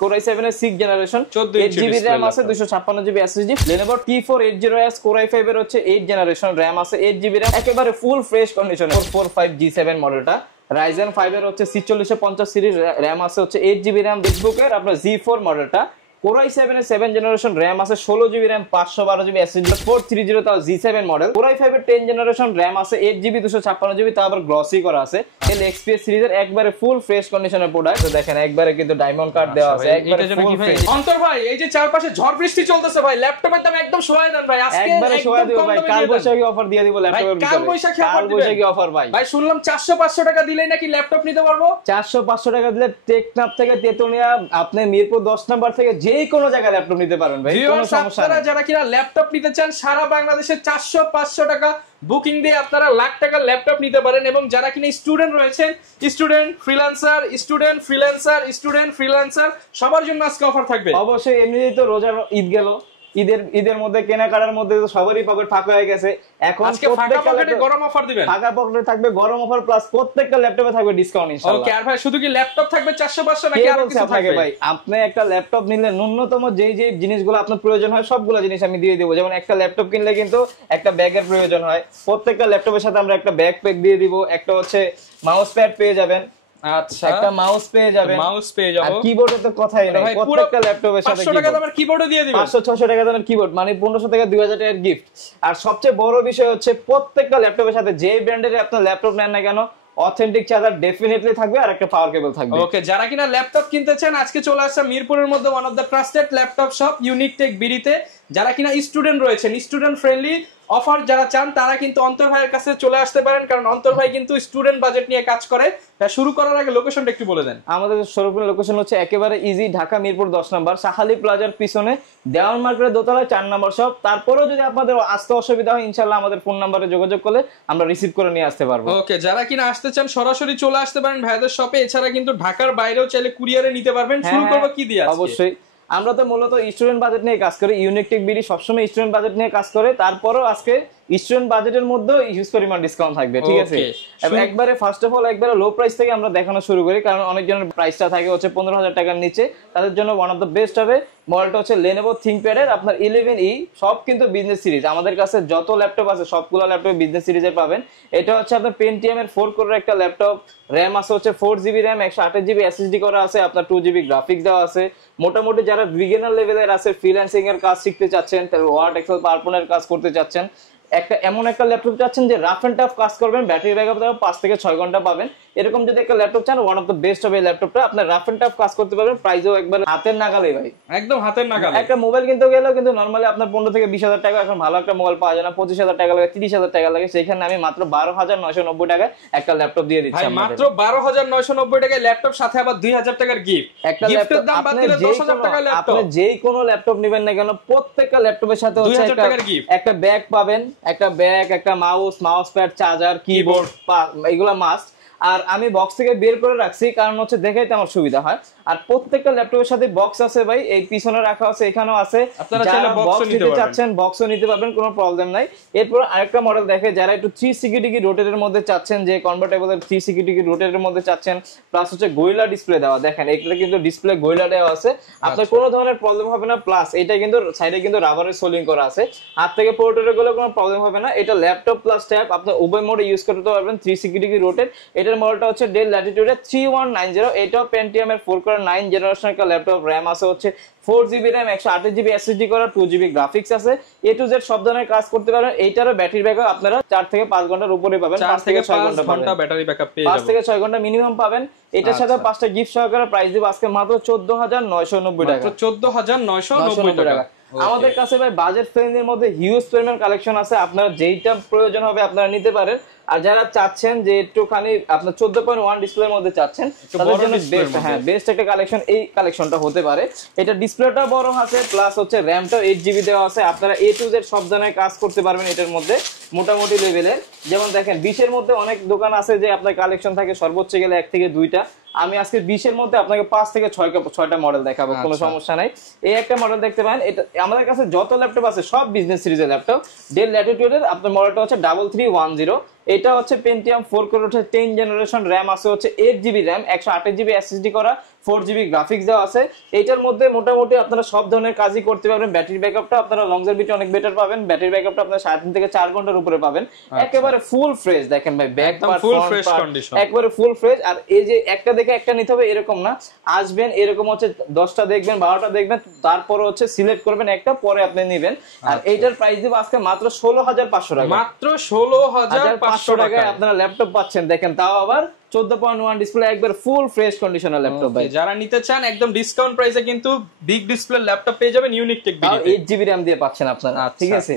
Core i7 এর 6 generation 8GB RAM আছে 256GB SSD Lenovo T4 80S Core i5 এর হচ্ছে 8 জেনারেশন RAM আছে 8GB RAM একেবারে ফুল ফ্রেশ কন্ডিশনে 445G7 মডেলটা Ryzen 5 এর হচ্ছে 4650 সিরিজ RAM আছে হচ্ছে 8GB RAM Facebook এর আপনার Z4 মডেলটা Core i7 এর 7 জেনারেশন RAM আছে 16GB RAM 512GB SSD 430 তাও G7 মডেল Core i5 এর 10 জেনারেশন RAM আছে 8GB 256GB তাও আবার গ্লসি করা আছে এল XPS সিরিজের একবারে ফুল ফ্রেশ কন্ডিশনের প্রোডাক্ট তো দেখেন একবারে কিন্তু ডায়মন্ড কাট দেওয়া আছে একবারে ফুল ফ্রেশ অন্তর ভাই এই যে চারপাশে ঝড় বৃষ্টি চলতেছে ভাই ল্যাপটপের দাম একদম সহায় দেন ভাই আজকে একবারে সহায় দিব ভাই কাল বৈশাখী অফার দিয়ে দিব ল্যাপটপের ভিতরে কাল বৈশাখী অফার ভাই ভাই শুনলাম 400-500 টাকা দিলেই নাকি ল্যাপটপ নিতে পারবো 400-500 টাকা দিলে টেকনাফ থেকে তেতুলিয়া আপনি মিরপুর 10 নাম্বার থেকে যেই কোনো জায়গায় ল্যাপটপ নিতে পারেন ভাই কোনো সমস্যা নেই যারা কিনা ল্যাপটপ নিতে চান সারা বাংলাদেশে 400-500 টাকা বুকিং দিয়ে আপনারা লাখ টাকার ল্যাপটপ নিতে পারেন এবং যারা কিনা স্টুডেন্ট রয়েছেন স্টুডেন্ট ফ্রিল্যান্সার সবার জন্য আজকে অফার থাকবে অবশ্যই এমনিতেই তো রোজার ঈদ গেল ঈদের মধ্যে কেনাকাটার মধ্যে তো সবারই পকেট ফাঁকা হয়ে গেছে এখন আজকে ফাঁকা পকেটে গরম অফার দিবেন ফাঁকা পকেটে থাকবে গরম অফার প্লাস প্রত্যেকটা ল্যাপটপে থাকবে ডিসকাউন্ট ইনশাআল্লাহ ওকে আর ভাই শুধু কি ল্যাপটপ থাকবে 400-500 নাকি আরো কিছু থাকবে ভাই আপনি একটা ল্যাপটপ নিলে ন্যূনতম যেই জিনিসগুলো আপনার প্রয়োজন হয় সবগুলো জিনিস আমি দিয়ে দেব যেমন একটা ল্যাপটপ কিনলে কিন্তু একটা ব্যাগের প্রয়োজন হয় প্রত্যেকটা ল্যাপটপের সাথে আমরা একটা ব্যাগ প্যাক দিয়ে দিব একটা হচ্ছে মাউস প্যাড পেয়ে যাবেন আচ্ছা একটা মাউস পেয়ে যাবেন আর কিবোর্ডে তো কথাই নাই প্রত্যেকটা ল্যাপটপের সাথে 500 টাকা দামের কিবোর্ড দিয়ে দিবেন 500-600 টাকা দামের কিবোর্ড মানে 1500 থেকে 2000 টাকার গিফট আর সবচেয়ে বড় বিষয় হচ্ছে প্রত্যেকটা ল্যাপটপের সাথে যে ব্র্যান্ডের আপনার ল্যাপটপ নেন না কেন অথেন্টিক চার্জার ডেফিনেটলি থাকবে আর একটা পাওয়ার কেবল থাকবে ওকে যারা কিনা ল্যাপটপ কিনতে চান আজকে চলে আসছে মিরপুরের মধ্যে one of the trusted laptop shop unique tech বিডিতে যারা কিনা স্টুডেন্ট রয়েছেন স্টুডেন্ট ফ্রেন্ডলি অফার যারা চান তারা কিন্তু অন্তর ভাইয়ের কাছে চলে আসতে পারেন কারণ অন্তর ভাই কিন্তু স্টুডেন্ট বাজেট নিয়ে কাজ করে শুরু করার আগে লোকেশনটা একটু বলে দেন আমাদের শোরুমের লোকেশন হচ্ছে একেবারে ইজি ঢাকা মিরপুর 10 নম্বর সাহালি প্লাজার পিছনে দেওয়ান মার্কেটের দোতলায় 4 নম্বর শপ তারপরেও যদি আপনাদের আসতে অসুবিধা হয় ইনশাআল্লাহ আমাদের ফোন নম্বরে যোগাযোগ করলে আমরা রিসিভ করে নিয়ে আসতে পারবো ওকে যারা কিনা আসতে চান সরাসরি চলে আসতে পারেন ভাইদের শপে এছাড়া কিন্তু ঢাকার বাইরেও চাইলে কুরিয়ারে নিতে পারবেন শুরু করব কি দিয়ে আজকে অবশ্যই আমরা তো মূলত স্টুডেন্ট বাজেট নিয়ে কাজ করি ইউনিক টেক বিডি সবসময় স্টুডেন্ট বাজেট নিয়ে কাজ করে তারপরেও আজকে স্টুডেন্ট বাজেটের মধ্যে হিউজ পরিমাণ ডিসকাউন্ট থাকবে ঠিক আছে একবারে ফার্স্ট অফ অল একবারে লো প্রাইস থেকে আমরা দেখানো শুরু করি কারণ অনেকজনের প্রাইসটা থাকে হচ্ছে 15,000 টাকার নিচে তাদের জন্য ওয়ান অফ দ্য বেস্ট হবে মডেলটা হচ্ছে Lenovo ThinkPad এর আপনার 11E সব কিন্তু বিজনেস সিরিজ আমাদের কাছে যত ল্যাপটপ আছে সবগুলো ল্যাপটপ বিজনেস সিরিজের পাবেন এটা হচ্ছে আপনার Pentium এর 4 কোরের একটা ল্যাপটপ RAM আছে হচ্ছে 4GB RAM 128GB SSD করা আছে আপনার 2GB গ্রাফিক্স দেওয়া আছে মোটামুটি যারা বিগিনার লেভেলের আছে ফ্রিল্যান্সিং এর কাজ শিখতে চাচ্ছেন ওয়ার্ড এক্সেল পাওয়ারপয়েন্টের কাজ করতে চাচ্ছেন একটা এমন একটা ল্যাপটপ চাচ্ছেন যে রাফ এন্ড টাফ কাজ করবেন ব্যাটারি ব্যাকআপ 5 থেকে 6 ঘন্টা পাবেন এরকম যদি একটা ল্যাপটপ চান ওয়ান অফ দ্য বেস্ট হবে এই ল্যাপটপটা আপনার রাফ এন্ড টাফ কাজ করতে পারবেন প্রাইসও একবার হাতের নাগালে ভাই একদম হাতের নাগালে একটা মোবাইল কিনতে গেলেও কিন্তু নরমালি আপনার 15 থেকে 20,000 টাকা এখন ভালো একটা মোবাইল পাওয়া যায় না 25,000 টাকা লাগে 30,000 টাকা লাগে সেখানে আমি মাত্র 12,990 টাকায় একটা ল্যাপটপ দিয়ে দিচ্ছি ভাই মাত্র 12,990 টাকায় ল্যাপটপ সাথে আবার 2,000 টাকার গিফট একটা ল্যাপটপ দাম বাদ দিলে 10,000 টাকা ল্যাপটপ আপনি যেই কোনো ল্যাপটপ নেবেন না কেন প্রত্যেকটা ল্যাপটপের সাথে হচ্ছে একটা ব্যাগ পাবেন একটা ব্যাগ একটা মাউস প্যাড চার্জার কিবোর্ড এগুলা মাস্ট আর আমি বক্স থেকে বের করে রাখছি কারণ হচ্ছে দেখাইতে আমার সুবিধা হয় আর প্রত্যেকটা ল্যাপটপের সাথে বক্স আছে ভাই এই পিছনে রাখা আছে এখানেও আছে আপনারা চাইলে বক্স নিতে চাচ্ছেন বক্সও নিতে পারবেন কোনো প্রবলেম নাই এরপর আরেকটা মডেল দেখে যারা একটু 360 ডিগ্রি রোটেটের মধ্যে চাচ্ছেন যে কনভার্টেবল এর 360 ডিগ্রি রোটেটের মধ্যে চাচ্ছেন প্লাস হচ্ছে গোরিলা ডিসপ্লে দেওয়া দেখেন এটা কিন্তু ডিসপ্লে গোরিলা দেওয়া আছে আপনার কোনো ধরনের প্রবলেম হবে না প্লাস এটা কিন্তু সাইডে কিন্তু রাবারের সোলিং করা আছে হাত থেকে পোর্টরে গেলে কোনো প্রবলেম হবে না এটা ল্যাপটপ প্লাস ট্যাব আপনি উভয় মোডে ইউজ করতে পারবেন 360 ডিগ্রি রোটেট এটার মডেলটা হচ্ছে ডেল ল্যাটিটিউড 3190 এটাও Pentium এর 4 কোর 9 জেনারেশন কা ল্যাপটপ RAM আছে হচ্ছে 4GB RAM 128GB SSD করা 2GB গ্রাফিক্স আছে A to Z সব ধরনের কাজ করতে পারবেন এইটারও ব্যাটারি ব্যাকআপ আপনারা 4 থেকে 5 ঘন্টার উপরে পাবেন 4 থেকে 6 ঘন্টা ব্যাটারি ব্যাকআপ পেয়ে যাবেন 5 থেকে 6 ঘন্টা মিনিমাম পাবেন এটার সাথে 5টা গিফট সহকারে প্রাইস দিব আজকে মাত্র 14,990 টাকা মাত্র 14,990 টাকা আমাদের কাছে ভাই বাজেট ফ্রেন্ডলির মধ্যে হিউজ পরিমাণ কালেকশন আছে আপনারা যেইটা প্রয়োজন হবে আপনারা নিতে পারেন আর যারা চাচ্ছেন যে একটুখানি আপনার 14.1 ডিসপ্লের মধ্যে চাচ্ছেন তাদের জন্য বেস্ট বেস্ট একটা কালেকশন এই কালেকশনটা হতে পারে এটা ডিসপ্লেটা বড় আছে প্লাস হচ্ছে র‍্যামটাও 8GB দেওয়া আছে আপনারা A to Z সব ধরনের কাজ করতে পারবেন এটার মধ্যে মোটামুটি লেভেলের যেমন দেখেন 20 এর মধ্যে অনেক দোকান আছে যে আপনার কালেকশন থাকে সর্বোচ্চ গেলে 1 থেকে 2টা আমি আজকে 20 এর মধ্যে আপনাকে 5 থেকে 6টা মডেল দেখাবো কোনো সমস্যা নাই এই একটা মডেল দেখতে পারেন এটা আমাদের কাছে যত ল্যাপটপ আছে সব বিজনেস সিরিজের ল্যাপটপ ডেল ল্যাটিটিউড এর আপনার মডেলটা হচ্ছে 3310 এটা হচ্ছে পেন্টিয়াম 4 কোর 10 জেনারেশন, র্যাম আছে হচ্ছে 8GB র্যাম, 128GB এসএসডি করা, 4GB গ্রাফিক্স দেওয়া আছে। এটার মধ্যে মোটামুটি আপনারা সব ধরনের কাজই করতে পারবেন। ব্যাটারি ব্যাকআপটা আপনারা লংজারভিটি অনেক বেটার পাবেন, ব্যাটারি ব্যাকআপটা আপনারা 3.5 থেকে 4 ঘন্টার উপরে পাবেন। একেবারে ফুল ফ্রেশ, দেখেন ভাই back part full fresh condition, একবারে ফুল ফ্রেশ। আর এই যে একটা দেখে একটা নিতে হবে এরকম না, আসবেন এরকম হচ্ছে 10টা দেখবেন 12টা দেখবেন, তারপর হচ্ছে সিলেক্ট করবেন একটা, পরে আপনি নেবেন। আর এইটার প্রাইস দিব আজকে মাত্র 16,500 টাকা, মাত্র 16,500 টাকায় আপনারা ল্যাপটপ পাচ্ছেন। দেখেন তাও আবার 14.1 ডিসপ্লে, একবার ফুল ফ্রেশ কন্ডিশনের ল্যাপটপ ভাই। যারা নিতে চান একদম ডিসকাউন্ট প্রাইসে কিন্তু বিগ ডিসপ্লে ল্যাপটপ পেয়ে যাবেন ইউনিক টেক বিডিতে। 8GB RAM দিয়ে পাচ্ছেন আপনারা, ঠিক আছে।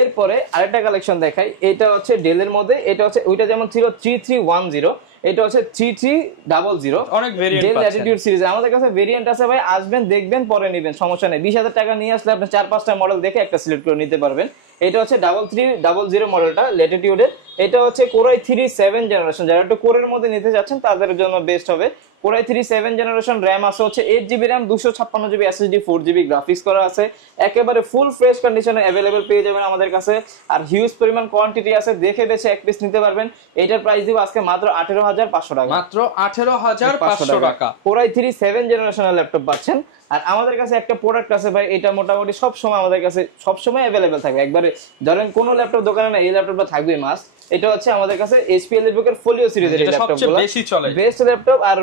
এরপরে আরেকটা কালেকশন দেখাই, এটা হচ্ছে ডেলের মধ্যে, এটা হচ্ছে ওইটা যেমন ছিল 3310, এটা হচ্ছে 3300, অনেক ভেরিয়েন্ট ডেল পাচ্ছেন ল্যাটিটিউড সিরিজ। আমাদের কাছে ভেরিয়েন্ট আছে ভাই, আসবেন দেখবেন পরে নেবেন, সমস্যা নেই। 20,000 টাকা নিয়ে আসলে আপনি 4-5টা মডেল দেখে একটা সিলেক্ট করে নিতে পারবেন। এটা হচ্ছে 3300 মডেলটা ল্যাটিটিউডের, এটা হচ্ছে কোরাই 3 7 জেনারেশন। যারা একটু কোরের মধ্যে নিতে যাচ্ছেন তাদের জন্য বেস্ট হবে। কোরাই 3 7 জেনারেশন, র্যাম আছে হচ্ছে 8GB RAM, 256GB SSD, 4GB graphics করা আছে। একেবারে ফুল ফ্রেশ কন্ডিশনে अवेलेबल পেয়ে যাবেন আমাদের কাছে। আর হিউজ পরিমাণ কোয়ান্টিটি আছে, দেখে বেছে এক পিস নিতে পারবেন। এটার প্রাইস দিব আজকে মাত্র 18,500 টাকা, মাত্র 18,500 টাকা। কোরাই 3 7 জেনারেশনের ল্যাপটপ পাচ্ছেন। আর আমাদের কাছে একটা প্রোডাক্ট আছে ভাই, এটা মোটামুটি সব সময় আমাদের কাছে সব সময় अवेलेबल থাকবে। একবারে ধরেন কোন ল্যাপটপ দোকানে না, এই ল্যাপটপটা থাকবে মাস্ট। এটা হচ্ছে আমাদের কাছে HP EliteBook এর ফোলিও সিরিজের ল্যাপটপগুলো সবচেয়ে বেশি চলে, বেস্ট ল্যাপটপ। আর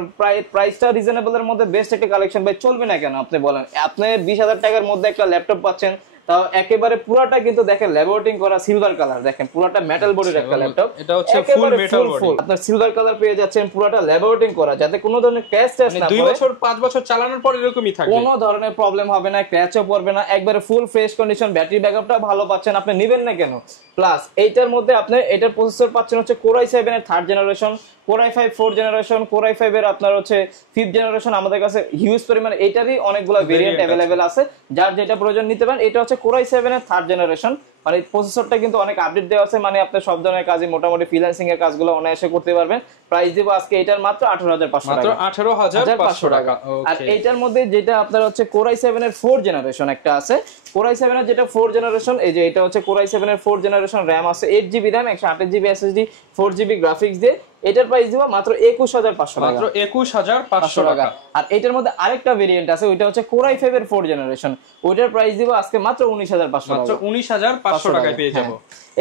প্রাইসটা রিজনেবল এর মধ্যে বেস্ট একটা কালেকশন ভাই, চলবে না কেন আপনি বলেন? আপনি 20,000 টাকার মধ্যে একটা ল্যাপটপ পাচ্ছেন, তাও একেবারে পুরোটা কিন্তু দেখেন ল্যাবোরেটিং করা সিলভার কালার, দেখেন পুরোটা মেটাল বডির একটা ল্যাপটপ। এটা হচ্ছে ফুল মেটাল বডি, আপনার সিলভার কালার পেয়ে যাচ্ছেন, পুরোটা ল্যাবোরেটিং করা, যাতে কোনো ধরনের ক্র্যাশ না 2 বছর 5 বছর চালানোর পর এরকমই থাকবে, কোনো ধরনের প্রবলেম হবে না, ক্র্যাচও পড়বে না, একবারে ফুল ফ্রেশ কন্ডিশন। ব্যাটারি ব্যাকআপটা ভালো পাচ্ছেন, আপনি নেবেন না কেন? প্লাস এইটার মধ্যে আপনি এটার প্রসেসর পাচ্ছেন হচ্ছে কোরাই 7 এর 3rd generation, core i 5 4th generation, core i 5 এর আপনার হচ্ছে 5th জেনারেশন। আমাদের কাছে হিউজ পরিমাণ এটারই অনেকগুলো ভেরিয়েন্ট अवेलेबल আছে, যার যেটা প্রয়োজন নিতে পারেন। এটা হচ্ছে কোরাই 7 এর 3rd জেনারেশন, মানে প্রসেসরটা কিন্তু অনেক আপডেট দেওয়া আছে, মানে আপনি সব ধরনের কাজই মোটামুটি ফ্রিল্যান্সিং এর কাজগুলো অনায়াসে করতে পারবেন। প্রাইস দেব আজকে এটার মাত্র 18,500 টাকা, মাত্র 18,500 টাকা। আর এইটার মধ্যে যেটা আপনার হচ্ছে কোরাই 7 এর 4th জেনারেশন একটা আছে, কোরাই 7 এর যেটা 4th জেনারেশন, এই যে এটা হচ্ছে কোরাই 7 এর 4th জেনারেশন, র্যাম আছে 8GB RAM, 128GB SSD, 4GB graphics দিয়ে। এটার প্রাইস দিব মাত্র 21,500 টাকা, মাত্র 21,500 টাকা। আর এটার মধ্যে আরেকটা ভেরিয়েন্ট আছে, ওইটা হচ্ছে কোরাই 5 এর 4th জেনারেশন, ওইটার প্রাইস দিব আজকে মাত্র 19,500 টাকা, মাত্র 19,500 টাকায় পেয়ে যাব।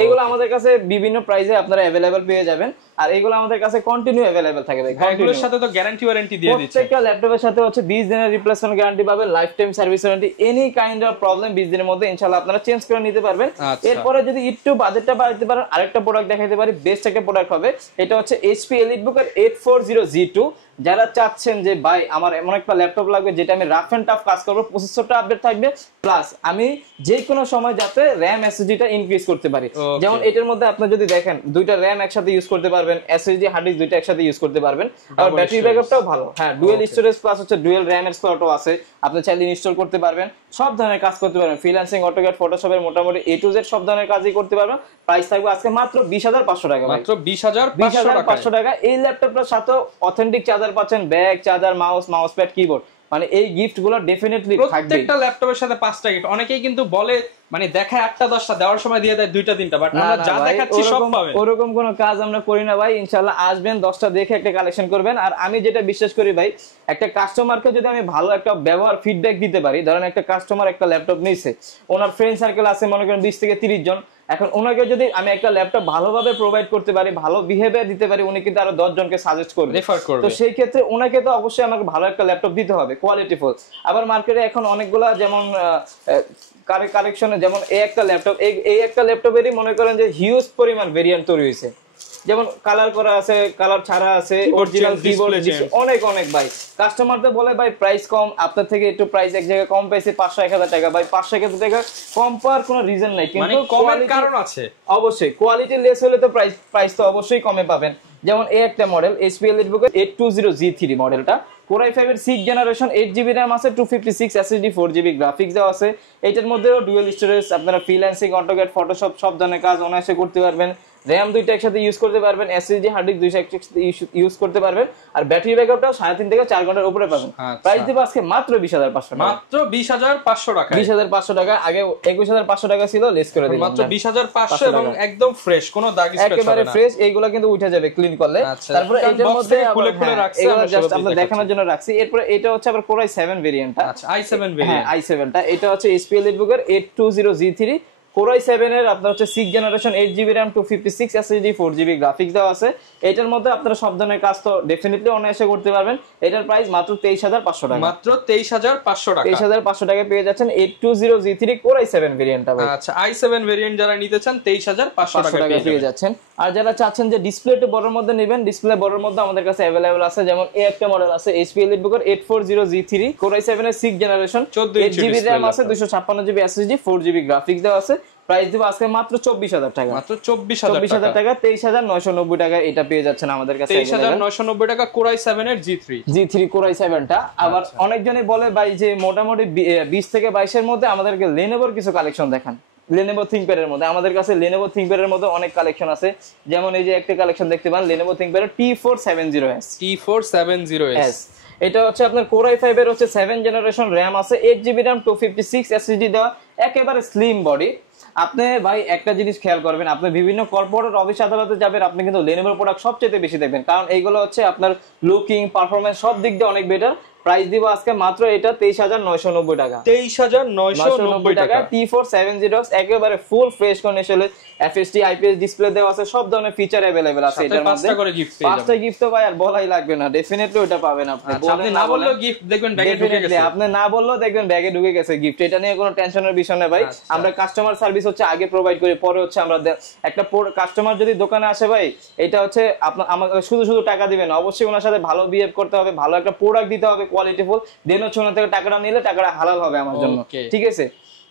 এগুলো আমাদের কাছে বিভিন্ন প্রাইসে আপনারা अवेलेबल পেয়ে যাবেন। আর এগুলো আমাদের কাছে কন্টিনিউ अवेलेबल থাকে ভাই, এগুলোর সাথে তো গ্যারান্টি ওয়ারেন্টি দিয়ে দিচ্ছে। প্রত্যেকটা ল্যাপটপের সাথে হচ্ছে 20 দিনের রিপ্লেসমেন্ট গ্যারান্টি পাবেন, life time service warranty, any kind of problem 20 দিনের মধ্যে ইনশাআল্লাহ আপনারা চেঞ্জ করে নিতে পারবেন। এরপরে যদি একটু বাজেটটা বাড়াতে পারেন, আরেকটা প্রোডাক্ট দেখাইতে পারি, বেস্ট একটা প্রোডাক্ট হবে। এটা হচ্ছে HP EliteBook এর 840G2। যারা চাচ্ছেন যে ভাই আমার এমন একটা ল্যাপটপ লাগবে যেটা আমি রাফ এন্ড টাফ কাজ করব, প্রসেসরটা আপডেট থাকবে, প্লাস আমি যে কোনো সময় যাতে RAM SSD-টা ইনক্রিজ করতে পারি। যেমন এটার মধ্যে আপনি যদি দেখেন দুইটা RAM একসাথে ইউজ করতে পারবেন, SSD হার্ড ডিস্ক দুইটা একসাথে ইউজ করতে পারবেন, আর ব্যাটারি ব্যাকআপটাও ভালো। হ্যাঁ, ডুয়াল স্টোরেজ প্লাস হচ্ছে ডুয়াল RAM এর স্লটও আছে, আপনি চাইলে ইনস্টল করতে পারবেন, সব ধরনের কাজ করতে পারবেন, ফ্রিল্যান্সিং, অটোক্যাড, ফটোশপের মোটামুটি A to Z সব ধরনের কাজই করতে পারবেন। প্রাইস থাকবে আজকে মাত্র 20,500 টাকা, মাত্র 20,500 টাকা। এই ল্যাপটপটার সাথে অথেন্টিক চার্জার পাচ্ছেন, bag, charger, mouse pad, keyboard, মানে এই গিফট গুলো ডেফিনেটলি থাকবে। প্রত্যেকটা ল্যাপটপের সাথে 5টা গিফট। অনেকেই কিন্তু বলে মানে দেখায় 8টা 10টা, দেওয়ার সময় দিয়ে দেয় 2টা 3টা, বাট আমরা যা দেখাচ্ছি সব পাবেন। ওরকম কোনো কাজ আমরা করি না ভাই, ইনশাআল্লাহ আসবেন 10টা দেখে একটা কালেকশন করবেন। আর আমি যেটা বিশ্বাস করি ভাই, একটা কাস্টমারকে যদি আমি ভালো একটা ব্যবহার ফিডব্যাক দিতে পারি, ধরেন একটা কাস্টমার একটা ল্যাপটপ নিয়েছে, ওনার ফ্রেন্ড সার্কেল আছে মনে করেন 20 থেকে 30 জন, এখন ওনাকে যদি আমি একটা ল্যাপটপ ভালোভাবে প্রোভাইড করতে পারি, ভালো বিহেভিয়ার দিতে পারি, উনি কিন্তু আরো 10 জনকে সাজেস্ট করবে, রেফার করবে। তো সেই ক্ষেত্রে ওনাকে তো অবশ্যই আমাকে ভালো একটা ল্যাপটপ দিতে হবে, কোয়ালিটিফুল। আবার মার্কেটে এখন অনেকগুলা যেমন কালেকশনে, যেমন এই একটা ল্যাপটপ, এই একটা ল্যাপটপেরই মনে করেন যে হিউজ পরিমাণ ভেরিয়েন্ট তৈরি হয়েছে, যেমন কালার করা আছে, কালার ছাড়া আছে, অরিজিনাল কিবোর্ড, অনেক অনেক ভাই। কাস্টমারদের বলে ভাই প্রাইস কম, আপনার থেকে একটু প্রাইস এক জায়গায় কম পাইছে 500-1000 টাকা, ভাই 500-1000 টাকা কম পাওয়ার কোনো রিজন নাই, কিন্তু কমের কারণ আছে অবশ্যই। কোয়ালিটি লেস হলে তো প্রাইস তো অবশ্যই কমে পাবেন। যেমন এই একটা মডেল HP EliteBook এর 820G3 মডেলটা, কোরাই 5 এর 6th জেনারেশন, 8GB RAM আছে, 256 SSD, 4GB গ্রাফিক্স দেওয়া আছে। এটার মধ্যেও ডুয়াল স্টোরেজ, আপনারা ফ্রিল্যান্সিং, অটোক্যাড, ফটোশপ সব ধরনের কাজ অনায়াসে করতে পারবেন। র্যাম দুইটা একসাথে ইউজ করতে পারবেন, এসএসডি হার্ড ডিস্ক দুইটা একসাথে ইউজ করতে পারবেন, আর ব্যাটারি ব্যাকআপটাও 3.5 থেকে 4 ঘন্টার উপরে পাবেন। প্রাইস দিব আজকে মাত্র 20,500 টাকা, মাত্র 20,500 টাকা। 20,500 টাকা, আগে 21,500 টাকা ছিল, লেস করে দিলাম মাত্র 20,500 এবং একদম ফ্রেশ, কোনো দাগ স্ক্র্যাচ হবে না, একেবারে ফ্রেশ। এইগুলা কিন্তু উঠে যাবে ক্লিন করলে। তারপরে এটার মধ্যে খুলে খুলে রাখছি, এগুলো জাস্ট আমরা দেখানোর জন্য রাখছি। এরপর এটা হচ্ছে আবার Core i7 ভেরিয়েন্টটা, আচ্ছা i7 ভেরিয়েন্ট, হ্যাঁ i7টা। এটা হচ্ছে HP EliteBook-এর 820G3 Core i7 এর আপনার হচ্ছে 6 generation, 8GB RAM, 256 SSD, 4GB graphics দেওয়া আছে। এটার মধ্যে আপনারা সব ধরনের কাজ তো ডেফিনেটলি অনায়াসে করতে পারবেন। এটার প্রাইস মাত্র 23,500 টাকা, মাত্র 23,500 টাকা। 23,500 টাকায় পেয়ে যাচ্ছেন 820G3 Core i7 ভেরিয়েন্টটা ভাই। আচ্ছা i7 ভেরিয়েন্ট যারা নিতে চান 23,500 টাকা পেয়ে যাচ্ছেন। আর যারা চাচ্ছেন যে ডিসপ্লে একটু বড়র মধ্যে নেবেন, ডিসপ্লে বড়র মধ্যে আমাদের কাছে अवेलेबल আছে। যেমন এই একটা মডেল আছে HP EliteBook-এর 840G3 Core i7 এর 6 জেনারেশন, 8GB RAM আছে, 256GB SSD, 4GB গ্রাফিক্স দেওয়া আছে। প্রাইস দিব আজকে মাত্র 24,000 টাকা, মাত্র 24,000 টাকা, 23,990 টাকা এটা পেয়ে যাচ্ছেন আমাদের কাছে। 23,990 টাকা Core i7 এর G3 Core i7টা। আবার অনেকজনই বলে ভাই যে মোটামুটি 20 থেকে 22 এর মধ্যে আমাদেরকে Lenovo কিছু কালেকশন দেখান। Lenovo ThinkPad এর মধ্যে আমাদের কাছে Lenovo ThinkPad এর মধ্যে অনেক কালেকশন আছে। যেমন এই যে একটা কালেকশন দেখতে পান Lenovo ThinkPad এর T470S, T470S। এটা হচ্ছে আপনার Core i5 এর হচ্ছে 7 জেনারেশন, RAM আছে 8GB RAM, 256 SSD দেওয়া, একেবারে স্লিম বডি। আপনি ভাই একটা জিনিস খেয়াল করবেন, আপনি বিভিন্ন কর্পোরেট অফিস আদালতে যাবেন, আপনি কিন্তু Lenovo প্রোডাক্ট সবচেয়ে বেশি দেখবেন, কারণ এইগুলো হচ্ছে আপনার লুকিং, পারফরম্যান্স সব দিক দিয়ে অনেক বেটার। প্রাইস দিব আজকে মাত্র এটা 23,990 টাকা, 23,990 টাকা। T470 একেবারে ফুল ফ্রেশ কন্ডিশনে FHD IPS ডিসপ্লে দেওয়া আছে, সব ধরনের ফিচার अवेलेबल আছে এটার মধ্যে। 5টা করে গিফট পেয়ে যাবেন, 5টা গিফট তো ভাই আর বলাই লাগবে না, ডেফিনেটলি ওটা পাবেন আপনি। আপনি না বললেও গিফট দেখবেন ব্যাগে ঢুকে গেছে, আপনি না বললেও দেখবেন ব্যাগে ঢুকে গেছে গিফট। এটা নিয়ে কোনো টেনশনের বিষয় না ভাই। আমরা কাস্টমার সার্ভিস হচ্ছে আগে প্রোভাইড করি, পরে হচ্ছে আমরা একটা কাস্টমার যদি দোকানে আসে ভাই, এটা হচ্ছে আপনার আমাকে শুধু টাকা দিবেন, অবশ্যই ওনার সাথে ভালো বিহেভ করতে হবে, ভালো একটা প্রোডাক্ট দিতে হবে কোয়ালিটিফুল, দেন হচ্ছে ওনার থেকে টাকাটা নিলে টাকাটা হালাল হবে আমার জন্য, ঠিক আছে।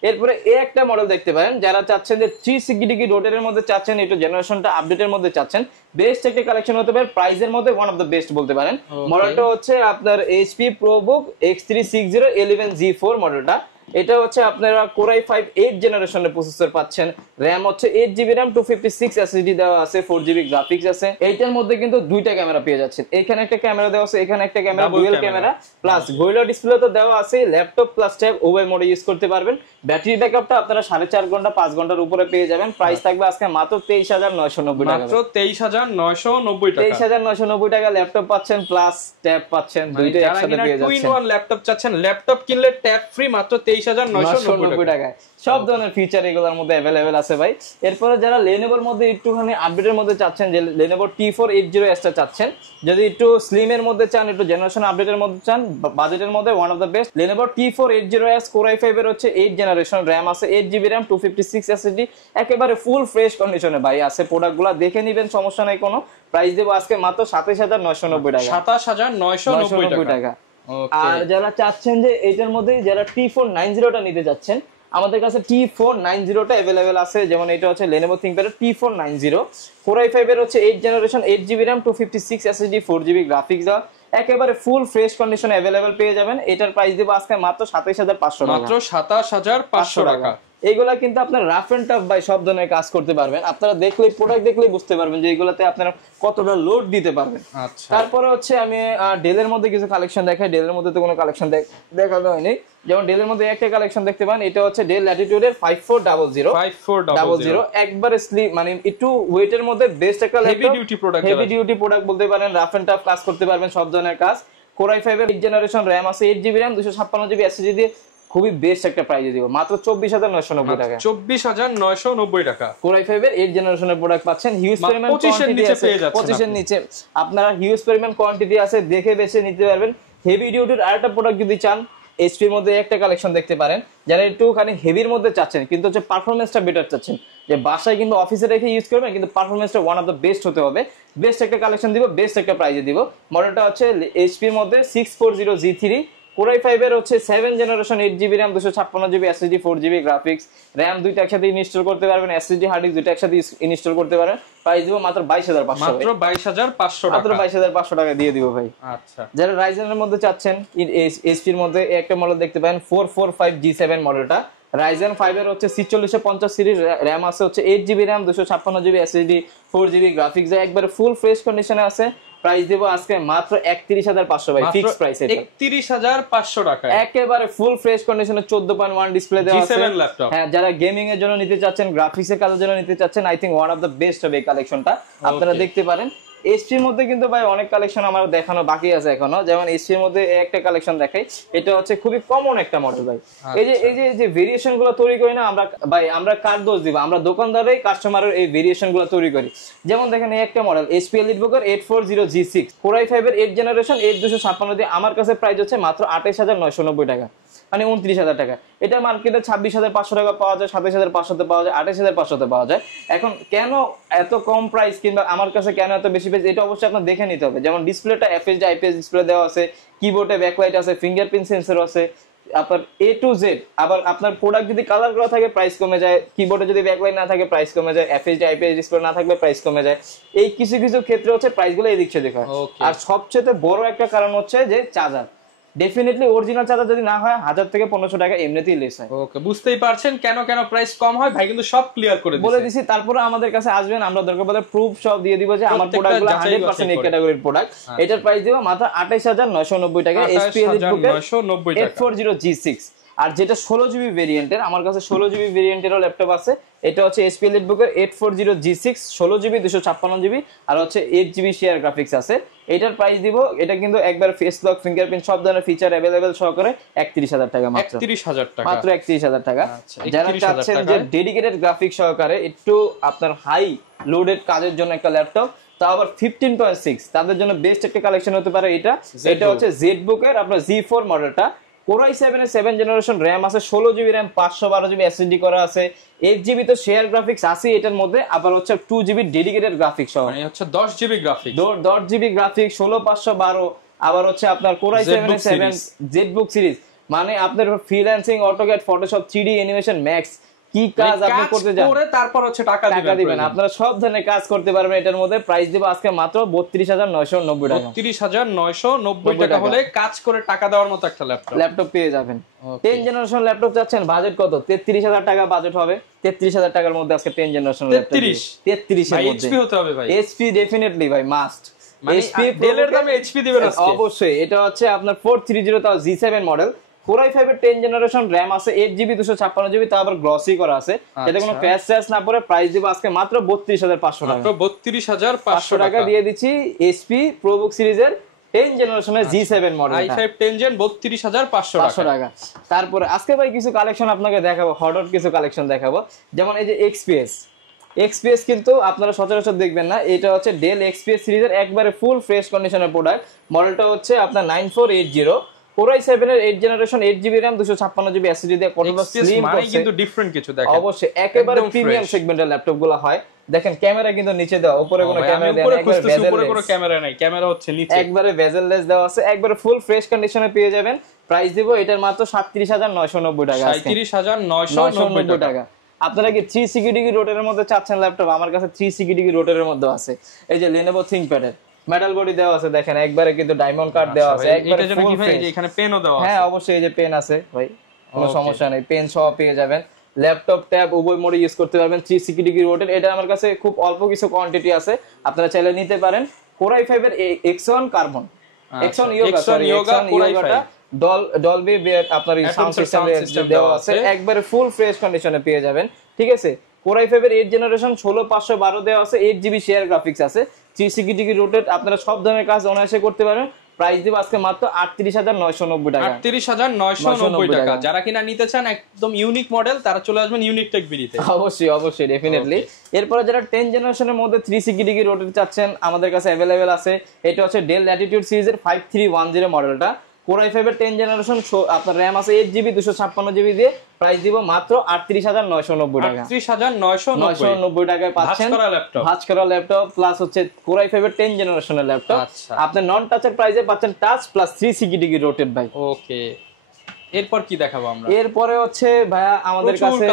এরপরে এই একটা মডেল দেখতে পারেন, যারা চাচ্ছেন যে 360 রোটের মধ্যে চাচ্ছেন, একটু জেনারেশনটা আপডেটের মধ্যে চাচ্ছেন, বেস্ট একটা কালেকশন হতে পারে, প্রাইসের মধ্যে ওয়ান অফ দ্য বেস্ট বলতে পারেন। মডেলটা হচ্ছে আপনার HP ProBook X360 11G4 মডেলটা। এটা হচ্ছে আপনারা Core i5 8 জেনারেশনের প্রসেসর পাচ্ছেন, RAM হচ্ছে 8GB RAM, 256 SSD দেওয়া আছে, 4GB গ্রাফিক্স আছে। এইটার মধ্যে কিন্তু দুইটা ক্যামেরা পেয়ে যাচ্ছেন, এখানে একটা ক্যামেরা দেওয়া আছে, এখানে একটা camera, dual camera, plus gorilla display তো দেওয়া আছে, ল্যাপটপ প্লাস ট্যাব উভয় মোডে ইউজ করতে পারবেন। ব্যাটারি ব্যাকআপটা আপনারা 4.5 ঘন্টা 5 ঘন্টার উপরে পেয়ে যাবেন। প্রাইস থাকবে আজকে মাত্র 23,990 টাকা, মাত্র 23,990 টাকা। 23,990 টাকা ল্যাপটপ পাচ্ছেন প্লাস ট্যাব পাচ্ছেন, দুইটা একসাথে পেয়ে যাচ্ছেন। টু ইন ওয়ান ল্যাপটপ চাচ্ছেন, ল্যাপটপ কিনলে ট্যাব ফ্রি, মাত্র 23,990 টাকায় সব ধরনের ফিচার এগুলোর মধ্যে अवेलेबल আছে ভাই। এরপরে যারা Lenovoর মধ্যে একটুখানি আপডেটের মধ্যে চাচ্ছেন, যে Lenovo T480S টা চাচ্ছেন, যদি একটু স্লিম এর মধ্যে চান, একটু জেনারেশন আপডেটের মধ্যে চান, বাজেটের মধ্যে one of the best Lenovo T480S Core i5 এর হচ্ছে 8 জেনারেশন, RAM আছে 8GB RAM, 256 SSD, একেবারে ফুল ফ্রেশ কন্ডিশনে ভাই আছে। প্রোডাক্টগুলো দেখে নেবেন, সমস্যা নাই কোনো। প্রাইস দেব আজকে মাত্র 27,990 টাকা, 27,990 টাকা। আর যারা চাচ্ছেন যে এটার মধ্যে যারা T490 টা নিতে যাচ্ছেন, আমাদের কাছে T490 টা अवेलेबल আছে। যেমন এটা হচ্ছে Lenovo ThinkPad এর T490 Core i5 এর হচ্ছে 8 generation, 8GB RAM, 256 SSD, 4GB graphics দেওয়া, একেবারে ফুল ফ্রেশ কন্ডিশনে अवेलेबल পেয়ে যাবেন। এটার প্রাইস দেব আজকে মাত্র 27,500 টাকা, মাত্র 27,500 টাকা। এইগুলা কিন্তু আপনার রাফ এন্ড টাফ বাই সব ধরনের কাজ করতে পারবেন। আপনারা দেখলেই প্রোডাক্ট দেখলেই বুঝতে পারবেন যে এইগুলাতে আপনারা কতটা লোড দিতে পারবেন। আচ্ছা, তারপরে হচ্ছে আমি ডেলের মধ্যে কিছু কালেকশন দেখাই। ডেলের মধ্যে তো কোনো কালেকশন দেখানো হয়নি। যেমন ডেলের মধ্যে একটা কালেকশন দেখতে পান, এটা হচ্ছে ডেল ল্যাটিটিউড এর 5400 একবারে স্লিম, মানে একটু ওয়েটের মধ্যে বেস্ট একটা হেভি ডিউটি প্রোডাক্ট বলতে পারেন। রাফ এন্ড টাফ কাজ করতে পারবেন সব ধরনের কাজ। Core i5 এর 8 জেনারেশন, RAM আছে 8GB RAM, 256GB SSD দিয়ে খুবই বেস্ট একটা প্রাইসে দিব, মাত্র 24,990 টাকা, 24,990 টাকা। Core i5 এর 8 জেনারেশনের প্রোডাক্ট পাচ্ছেন, হিউজ পরিমাণ কোয়ান্টিটি আছে, 25 এর নিচে আপনারা হিউজ পরিমাণ কোয়ান্টিটি আছে, দেখে বেছে নিতে পারবেন। হেভি ডিউটির আরেকটা প্রোডাক্ট যদি চান, HP এর মধ্যে একটা কালেকশন দেখতে পারেন। যারা একটুখানি হেভির মধ্যে চাচ্ছেন কিন্তু হচ্ছে পারফরম্যান্সটা বেটার চাচ্ছেন, যে বাসায় কিন্তু অফিসে রেখে ইউজ করবেন কিন্তু পারফরম্যান্সটা ওয়ান অফ দ্য বেস্ট হতে হবে, বেস্ট একটা কালেকশন দিব, বেস্ট একটা প্রাইসে দিব। মডেলটা হচ্ছে HP এর মধ্যে 640G3 Core i5 এর হচ্ছে 7 generation, 8GB RAM, 256GB SSD, 4GB graphics, RAM দুইটা একসাথে ইনস্টল করতে পারবেন, SSD হার্ড ডিস্ক দুইটা একসাথে ইনস্টল করতে পারবেন। প্রাইস দিব মাত্র 22,500, মাত্র 22,500 টাকা, মাত্র 22,500 টাকা দিয়ে দিব ভাই। আচ্ছা, যারা রাইজেনের মধ্যে চাচ্ছেন, HP এর মধ্যে একটা মডেল দেখতে পারেন 445G7 মডেলটা, Ryzen 5 এর হচ্ছে 4650 সিরিজ র‍্যাম আছে, হচ্ছে 8GB RAM, 256GB SSD, 4GB graphics, একবারে ফুল ফ্রেশ কন্ডিশনে আছে। প্রাইস দেব আজকে মাত্র 31500 ভাই, ফিক্স প্রাইস এটা 31500 টাকা, একেবারে ফুল ফ্রেশ কন্ডিশনে 14.1 ডিসপ্লে দেওয়া আছে। G7 ল্যাপটপ, হ্যাঁ, যারা গেমিং এর জন্য নিতে চাচ্ছেন, গ্রাফিক্সের কাজের জন্য নিতে চাচ্ছেন, I thing one of the best হবে এই কালেকশনটা, আপনারা দেখতে পারেন। এসপির মধ্যে কিন্তু ভাই অনেক কালেকশন আমার দেখানো বাকি আছে এখনো, যেমন এসপির মধ্যে একটা কালেকশন দেখাই, এটা হচ্ছে খুবই কমন একটা মডেল ভাই। এই যে ভেরিয়েশন গুলো তৈরি করি না আমরা ভাই, আমরা কার দোষ দিব? আমরা দোকানদারই কাস্টমারের এই ভেরিয়েশন গুলো তৈরি করি। যেমন দেখেন এই একটা model SP এলিটবুকের 840G6 Core i5 এর 8 জেনারেশন 8256 দিয়ে আমার কাছে প্রাইস হচ্ছে মাত্র 28990 টাকা, মানে 29000 টাকা। এটা মার্কেটে 26500 টাকা পাওয়া যায়, 27500 তে পাওয়া যায়, 28500 তে পাওয়া যায়। এখন কেন এত কম প্রাইস, কিংবা আমার কাছে কেন এত বেশি প্রাইস, এটা অবশ্যই আপনার দেখে নিতে হবে। যেমন ডিসপ্লেটা FHD IPS ডিসপ্লে দেওয়া আছে, কিবোর্ডে ব্যাকলাইট আছে, ফিঙ্গারপ্রিন্ট সেন্সর আছে, আপনার A to Z। আবার আপনার প্রোডাক্ট যদি কালার করা থাকে প্রাইস কমে যায়, কিবোর্ডে যদি ব্যাকলাইট না থাকে প্রাইস কমে যায়, FHD IPS ডিসপ্লে না থাকলে প্রাইস কমে যায়। এই কিছু কিছু ক্ষেত্রে হচ্ছে প্রাইসগুলো এদিক সেদিক হয়। আর সবচেয়ে বড় একটা কারণ হচ্ছে যে চার্জার, ডেফিনেটলি অরিজিনাল চার্জার যদি না হয় 1000 থেকে 1500 টাকা এমনিতেই লেস হয়। ওকে, বুঝতেই পারছেন কেন কেন প্রাইস কম হয়, ভাই কিন্তু সব ক্লিয়ার করে বলে দিছি। তারপরে আমাদের কাছে আসবেন, আমরা দরকার পড়লে প্রুফ সব দিয়ে দিব যে আমার প্রোডাক্টগুলো 100% এই ক্যাটাগরির প্রোডাক্ট। এটার প্রাইস দিব মাত্র 28990 টাকা, এসপি এলিটবুকের 840G6। আর যেটা 16GB ভেরিয়েন্টের, আমার কাছে 16GB ভেরিয়েন্টেরও ল্যাপটপ আছে। এটা হচ্ছে এসপি এলিটবুকের 840G6 16GB 256GB, আর হচ্ছে 8GB শেয়ার গ্রাফিক্স আছে। এটার প্রাইস দিব, এটা কিন্তু একবার ফেস লক, ফিঙ্গারপ্রিন্ট সব ধরনের ফিচার अवेलेबल সহকারে 31000 টাকা মাত্র। 31000 টাকা, মাত্র 31000 টাকা। যারা চাচ্ছেন যে ডেডিকেটেড গ্রাফিক সহকারে একটু আপনার হাই লোডেড কাজের জন্য একটা ল্যাপটপ, তা আবার 15.6, তাদের জন্য বেস্ট একটা কালেকশন হতে পারে এটা। এটা হচ্ছে জেডবুকের আপনার Z4 মডেলটা, Core i7 এর 7 জেনারেশন র‍্যাম আছে, 16GB র‍্যাম, 512GB SSD করা আছে, 8GB তো শেয়ার গ্রাফিক্স আছে এটার মধ্যে, আবার হচ্ছে 2GB ডেডিকেটেড গ্রাফিক্স সহ, মানে হচ্ছে 10GB গ্রাফিক্স, 10GB গ্রাফিক্স, 16512। আবার হচ্ছে আপনার Core i7 এর 7 জেডবুক সিরিজ, মানে আপনার freelancing, AutoCAD, Photoshop, 3D animation, max, কি কাজ আপনি করতে যান করে তারপর হচ্ছে টাকা দিবেন, আপনারা সব ধরনের কাজ করতে পারবেন এটার মধ্যে। প্রাইস দিব আজকে মাত্র 32990 টাকা, 32990 টাকা হলে কাজ করে টাকা দেওয়ার মতো একটা ল্যাপটপ পেয়ে যাবেন। 10 জেনারেশন ল্যাপটপ চাচ্ছেন, বাজেট কত? 33000 টাকা বাজেট হবে। 33000 টাকার মধ্যে আজকে 10 জেনারেশন ল্যাপটপ, 33 এর মধ্যে এইচপি হতে হবে ভাই, এইচপি ডেফিনেটলি ভাই মাস্ট। এইচপি ডেল এর দামে এইচপি দিবেন আজকে অবশ্যই। এটা হচ্ছে আপনার 430 তাও G7 মডেল, Core i5 এর 10 জেনারেশন র‍্যাম আছে, 8GB 256GB, তা আবার গ্লসি করা আছে, যাতে কোনো ক্র্যাশ ট্র্যাশ না পড়ে। প্রাইস দিব আজকে মাত্র 32500 টাকা, মাত্র 32500 টাকা দিয়ে দিচ্ছি। এসপি প্রোবুক সিরিজের 10 জেনারেশনের G7 মডেল, i5 10 জেন 32500 টাকা। তারপরে আজকে ভাই কিছু কালেকশন আপনাকে দেখাবো, হট কিছু কালেকশন দেখাবো। যেমন এই যে XPS কিন্তু আপনারা সচরাচর দেখবেন না। এটা হচ্ছে ডেল XPS সিরিজের একবারে ফুল ফ্রেশ কন্ডিশনের প্রোডাক্ট। মডেলটা হচ্ছে আপনার 9480, Core i7 এর 8 generation, 8GB RAM, 256GB SSD দিয়ে কতটা স্লিম করছে, কিন্তু ডিফারেন্ট কিছু দেখেন। অবশ্যই একেবারে প্রিমিয়াম সেগমেন্টের ল্যাপটপগুলো হয়। দেখেন ক্যামেরা কিন্তু নিচে দেওয়া, উপরে কোনো ক্যামেরা দেওয়া নেই, একবারে উপরে কোনো ক্যামেরা নাই, ক্যামেরা হচ্ছে নিচে, একবারে বেজেললেস দেওয়া আছে, একবারে ফুল ফ্রেশ কন্ডিশনে পেয়ে যাবেন। প্রাইস দিব এটার মাত্র 37990 টাকা, 37990 টাকা। আপনারা কি 360 ডিগ্রি রোটেটের মধ্যে চাচ্ছেন ল্যাপটপ? আমার কাছে 360 ডিগ্রি রোটেটের মধ্যে আছে। এই যে Lenovo ThinkPad এর মেটাল বডি দেওয়া আছে, দেখেন একবারে কিন্তু ডায়মন্ড কাট দেওয়া আছে, একবারে ফুল ফ্রেশ। এই যে এখানে পেনও দেওয়া আছে, হ্যাঁ অবশ্যই এই যে পেন আছে ভাই, কোনো সমস্যা নেই, পেন সহ পেয়ে যাবেন। ল্যাপটপ ট্যাব উভয় মোডে ইউজ করতে পারবেন, 360 ডিগ্রি রোটেট। এটা আমার কাছে খুব অল্প কিছু কোয়ান্টিটি আছে, আপনারা চাইলে নিতে পারেন। Core i5 এর X1 carbon, X1 Yoga Dolby আপনার সাউন্ড সিস্টেম দেওয়া আছে, একবারে ফুল ফ্রেশ কন্ডিশনে পেয়ে যাবেন। ঠিক আছে, Core i5 এর 8 জেনারেশন 16512 দেওয়া আছে, 8GB শেয়ার গ্রাফিক্স আছে, 360 ডিগ্রি রোটেট, আপনারা সব ধরনের কাজ অনায়াসে করতে পারেন। প্রাইস দিব আজকে মাত্র 38990 টাকা, 38990 টাকা। যারা কিনা নিতে চান একদম ইউনিক মডেল, তারা চলে আসবেন ইউনিক টেক বিডিতে। অবশ্যই ডেফিনেটলি। এরপরে যারা 10 জেনারেশনের মধ্যে 360 ডিগ্রি রোটেট চাচ্ছেন, আমাদের কাছে अवेलेबल আছে। এটা হচ্ছে ডেল ল্যাটিটিউড সিরিজের 5310 মডেলটা। Core i5 এর 10 জেনারেশন, আপনার র‍্যাম আছে 8GB 256GB দিয়ে। প্রাইস দিব মাত্র 38990 টাকা, 38990 টাকায় পাচ্ছেন ভাঁজ করা ল্যাপটপ, প্লাস হচ্ছে Core i5 এর 10 জেনারেশনের ল্যাপটপ। আপনি নন টাচের প্রাইসে পাচ্ছেন টাচ প্লাস 360 ডিগ্রি রোটেট ভাই। ওকে, এরপর কি দেখাবো আমরা? এরপরে হচ্ছে ভাইয়া আমাদের কাছে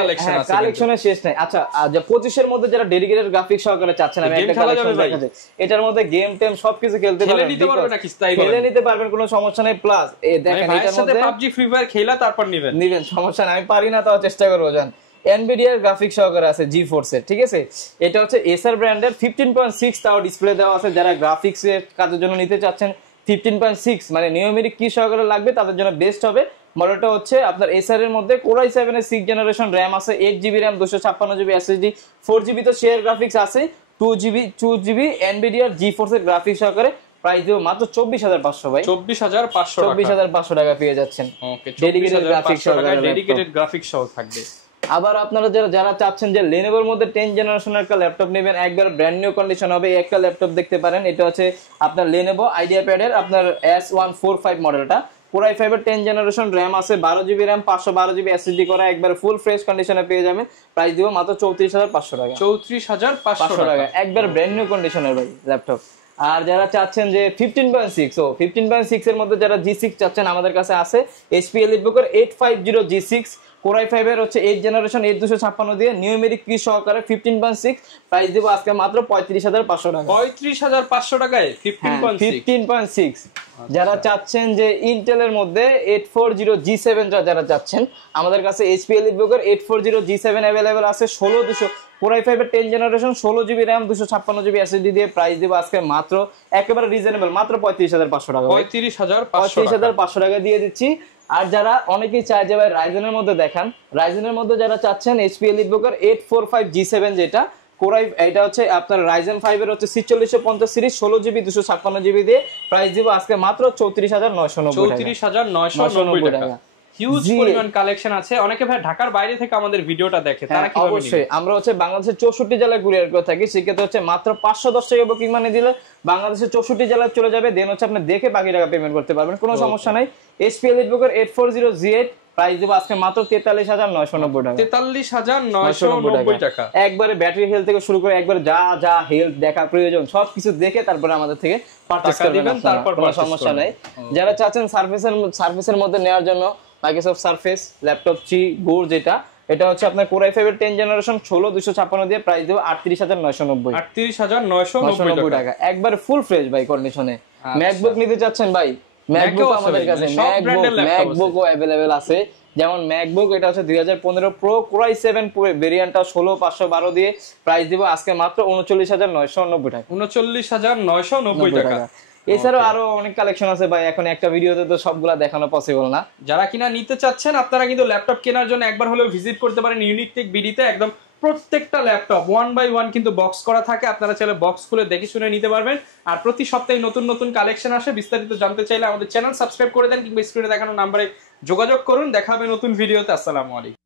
কালেকশনের শেষ নাই। আচ্ছা, যে 25 এর মধ্যে যারা ডেডিকেটেড গ্রাফিক্স সহকারে চাচ্ছেন, আমি একটা কালেকশন দেখাচ্ছি। এটার মধ্যে গেম টেম সবকিছু খেলতে পারবেন, খেলে নিতে পারবেন, কোনো সমস্যা নাই। প্লাস এই দেখেন এটার মধ্যে PUBG ফ্রি ফায়ার খেলা তারপর নেবেন, সমস্যা নাই। আমি পারি না, তাও চেষ্টা করবো। জান এনভিডিআর গ্রাফিক্স সহকারে আছে GeForce এর, ঠিক আছে। এটা হচ্ছে এসার ব্র্যান্ডের 15.6 তাও ডিসপ্লে দেওয়া আছে। যারা গ্রাফিক্স এর কাজের জন্য নিতে চাচ্ছেন 15.6 মানে নিউমেরিক কি সহকারে লাগবে তাদের জন্য বেস্ট হবে। মডেলটা হচ্ছে আপনার এসার এর মধ্যে Core i7 এর 6 জেনারেশন র‍্যাম আছে, 8GB RAM, 256GB SSD, 4GB তো শেয়ার গ্রাফিক্স আছে, 2GB এনভিডিআর GeForce এর গ্রাফিক্স সহকারে। প্রাইস দেব মাত্র 24,500 ভাই। 24,500 টাকা পেয়ে যাচ্ছেন। ওকে, ডেডিকেটেড গ্রাফিক্স সহকারে, ডেডিকেটেড গ্রাফিক্স সহ থাকবে। আবার আপনারা যারা চাচ্ছেন যে লেনোভোর মধ্যে 10 জেনারেশনের একটা ল্যাপটপ নেবেন, একবার ব্র্যান্ড নিউ কন্ডিশন হবে, একটা ল্যাপটপ দেখতে পারেন। এটা হচ্ছে আপনার লেনোভো আইডিয়াপ্যাড এর আপনার S145 মডেলটা। Core i5 এর 10 জেনারেশন র‍্যাম আছে, 12GB র‍্যাম, 512GB SSD করা, একবার ফুল ফ্রেশ কন্ডিশনে পেয়ে যাবেন। প্রাইস দিব মাত্র 34,500 টাকা। 34,500 টাকা, একবার ব্র্যান্ড নিউ কন্ডিশনের ভাই ল্যাপটপ। আর যারা চাচ্ছেন যে 15.6 ও 15.6 এর মধ্যে যারা G6 চাচ্ছেন, আমাদের কাছে আছে HP EliteBook এর 850 G6, Core i5 এর হচ্ছে 8 জেনারেশন 8256 দিয়ে নিউমেরিক কি সহকারে 15.6। প্রাইস দেব আজকে মাত্র 35,500 টাকা। 35,500 টাকায় 15.6। যারা চাচ্ছেন যে ইন্টেলের মধ্যে 840 G7 যারা চাচ্ছেন, আমাদের কাছে HP EliteBook এর 840 G7 अवेलेबल আছে। 16200 Core i5 এর 10 generation, 16GB RAM, 256GB SSD দিয়ে প্রাইস দেব আজকে মাত্র একেবারে রিজনেবল, মাত্র 35,500 টাকা। 35,500 টাকা দিয়ে দিচ্ছি। আর যারা অনেকেই চায় যে ভাই রাইজেনের মধ্যে দেখান, রাইজেনের মধ্যে যারা চাচ্ছেন HP EliteBook এর 845 G7 যেটা এটা হচ্ছে আপনার Ryzen 5 এর হচ্ছে 4650 সিরিজ, 16GB 256GB দিয়ে প্রাইস দিব আজকে মাত্র 34,990 টাকা। হিউজ পরিমাণ কালেকশন আছে। অনেকে ভাই ঢাকার বাইরে থেকে আমাদের ভিডিওটা দেখে, তারা কিভাবে নেবে? অবশ্যই আমরা হচ্ছে বাংলাদেশের 64 জেলায় কুরিয়ার করে থাকি। সেক্ষেত্রে হচ্ছে মাত্র 510 টাকা বুকিং মানি দিলে বাংলাদেশের 64 জেলায় চলে যাবে। দেন হচ্ছে আপনি দেখে বাকি টাকা পেমেন্ট করতে পারবেন, কোনো সমস্যা নাই। HP EliteBook এর 840 G8 প্রাইস দেব আজকে মাত্র 43,990 টাকা। 43,990 টাকা। একবারে ব্যাটারি হেলথ থেকে শুরু করে একবারে যা হেলথ দেখা প্রয়োজন সবকিছু দেখে তারপরে আমাদের থেকে পারচেজ করবেন, তারপর কোনো সমস্যা নাই। যারা চাচ্ছেন সার্ভিসের মধ্যে নেওয়ার জন্য Microsoft Surface ল্যাপটপ 3 গোর যেটা, এটা হচ্ছে আপনার Core i5 এর 10 জেনারেশন 16256 দিয়ে প্রাইস দেব 38,990 টাকা। একবার ফুল ফ্রেশ ভাই কন্ডিশনে। ম্যাকবুক নিতে চাচ্ছেন ভাই, ম্যাকবুক আমাদের কাছে ম্যাকবুক ও अवेलेबल আছে। যেমন ম্যাকবুক এটা হচ্ছে 2015 প্রো Core i7 ভেরিয়েন্টটা 16512 দিয়ে প্রাইস দিব আজকে মাত্র 39,990 টাকা। 39,990 টাকা। এছাড়াও আরো অনেক কালেকশন আছে ভাই, এখন একটা ভিডিওতে তো সবগুলা দেখানো পসিবল না। যারা কিনা নিতে চাচ্ছেন আপনারা কিন্তু ল্যাপটপ কেনার জন্য একবার হলেও ভিজিট করতে পারেন ইউনিক টেক বিডিতে। একদম প্রত্যেকটা ল্যাপটপ 1 বাই 1 কিন্তু বক্স করা থাকে, আপনারা চাইলে বক্স খুলে দেখে শুনে নিতে পারবেন। আর প্রতি সপ্তাহে নতুন নতুন কালেকশন আসে। বিস্তারিত জানতে চাইলে আমাদের চ্যানেল সাবস্ক্রাইব করে দেন কিংবা স্ক্রিনে দেখানো নম্বরে যোগাযোগ করুন। দেখা হবে নতুন ভিডিওতে। আসসালামু আলাইকুম।